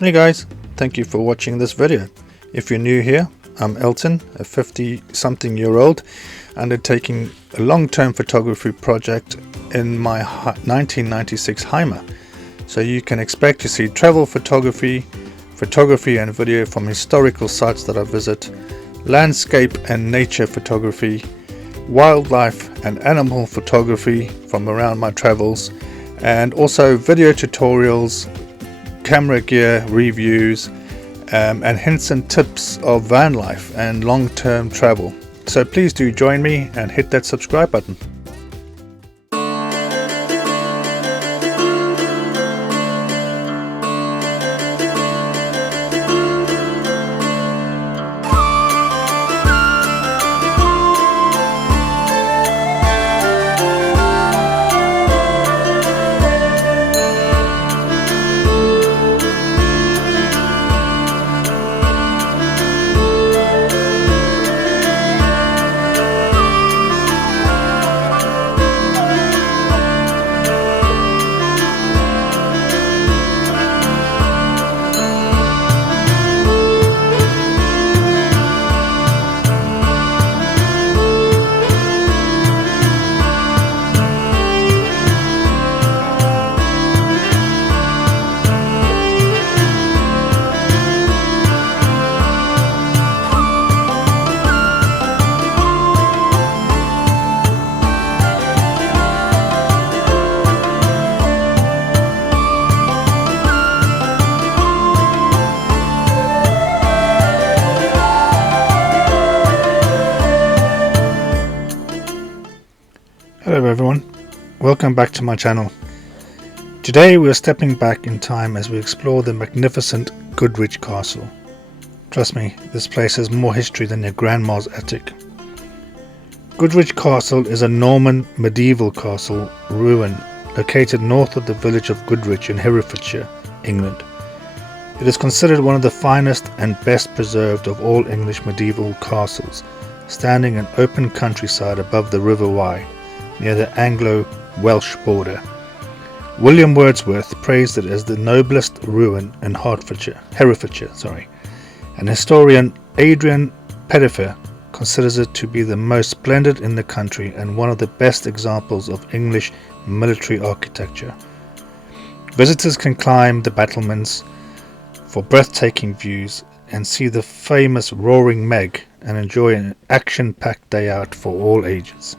Hey guys, thank you for watching this video. If you're new here, I'm Elton, a 50-something-year-old undertaking a long-term photography project in my 1996 Heimer. So you can expect to see travel photography and video from historical sites that I visit, landscape and nature photography, wildlife and animal photography from around my travels, and also video tutorials, camera gear reviews, and hints and tips of van life and long-term travel. So please do join me and hit that subscribe button. Hello everyone, welcome back to my channel. Today we are stepping back in time as we explore the magnificent Goodrich Castle. Trust me, this place has more history than your grandma's attic. Goodrich Castle is a Norman medieval castle ruin located north of the village of Goodrich in Herefordshire, England. It is considered one of the finest and best preserved of all English medieval castles, standing in open countryside above the River Wye, near the Anglo-Welsh border. William Wordsworth praised it as the noblest ruin in Herefordshire, and historian Adrian Pettifer considers it to be the most splendid in the country and one of the best examples of English military architecture. Visitors can climb the battlements for breathtaking views and see the famous Roaring Meg and enjoy an action-packed day out for all ages.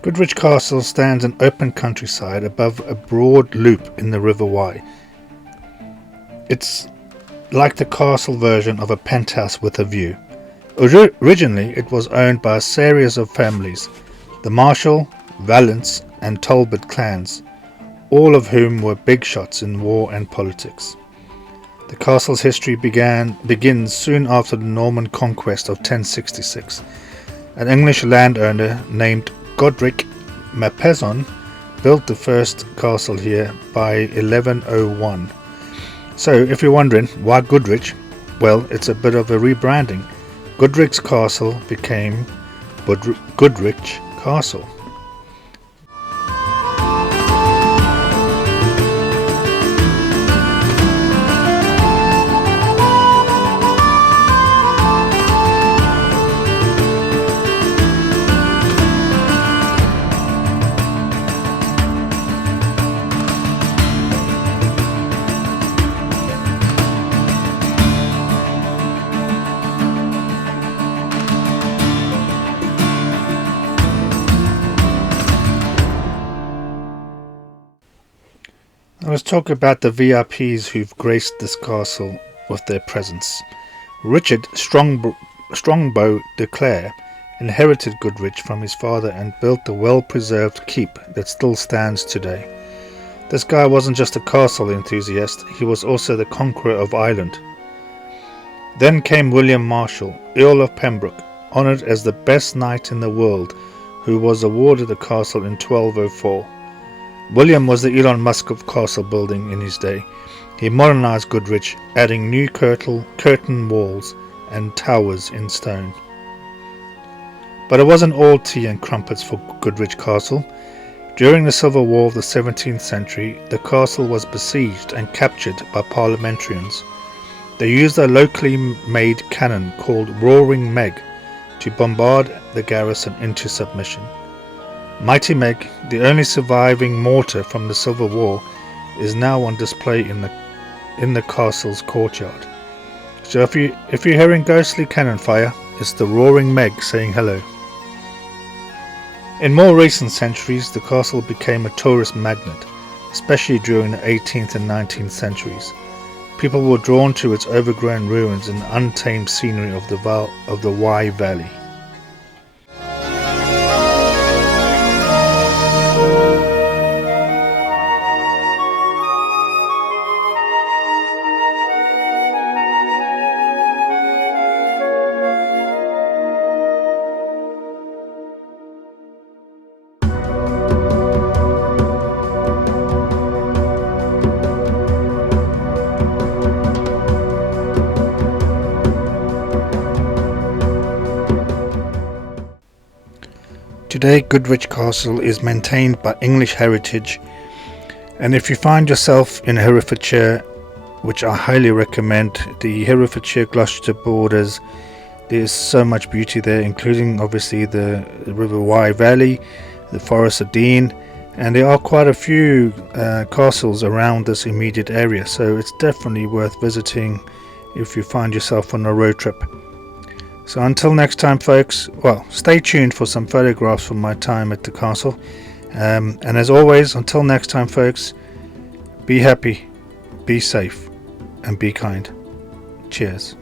Goodrich Castle stands in open countryside above a broad loop in the River Wye. It's like the castle version of a penthouse with a view. Originally it was owned by a series of families, the Marshall, Valence and Talbot clans, all of whom were big shots in war and politics. The castle's history begins soon after the Norman conquest of 1066. An English landowner named Goodrich Castle built the first castle here by 1101. So if you're wondering why Goodrich, well, it's a bit of a rebranding. Goodrich Castle became Goodrich Castle, Let's talk about the VIPs who've graced this castle with their presence. Richard Strongbow de Clare inherited Goodrich from his father and built the well-preserved keep that still stands today. This guy wasn't just a castle enthusiast, he was also the conqueror of Ireland. Then came William Marshal, Earl of Pembroke, honoured as the best knight in the world, who was awarded the castle in 1204. William was the Elon Musk of castle building in his day. He modernised Goodrich, adding new curtain walls and towers in stone. But it wasn't all tea and crumpets for Goodrich Castle. During the Civil War of the 17th century, the castle was besieged and captured by parliamentarians. They used a locally made cannon called Roaring Meg to bombard the garrison into submission. Mighty Meg, the only surviving mortar from the Civil War, is now on display in the castle's courtyard. So if you're hearing ghostly cannon fire, it's the Roaring Meg saying hello. In more recent centuries, the castle became a tourist magnet, especially during the 18th and 19th centuries. People were drawn to its overgrown ruins and untamed scenery of the Wye Valley. Today, Goodrich Castle is maintained by English Heritage, and if you find yourself in Herefordshire, which I highly recommend, the Herefordshire-Gloucestershire borders, there's so much beauty there, including obviously the River Wye Valley, the Forest of Dean, and there are quite a few castles around this immediate area, so it's definitely worth visiting if you find yourself on a road trip. So until next time, folks, well, stay tuned for some photographs from my time at the castle. And as always, until next time, folks, be happy, be safe, and be kind. Cheers.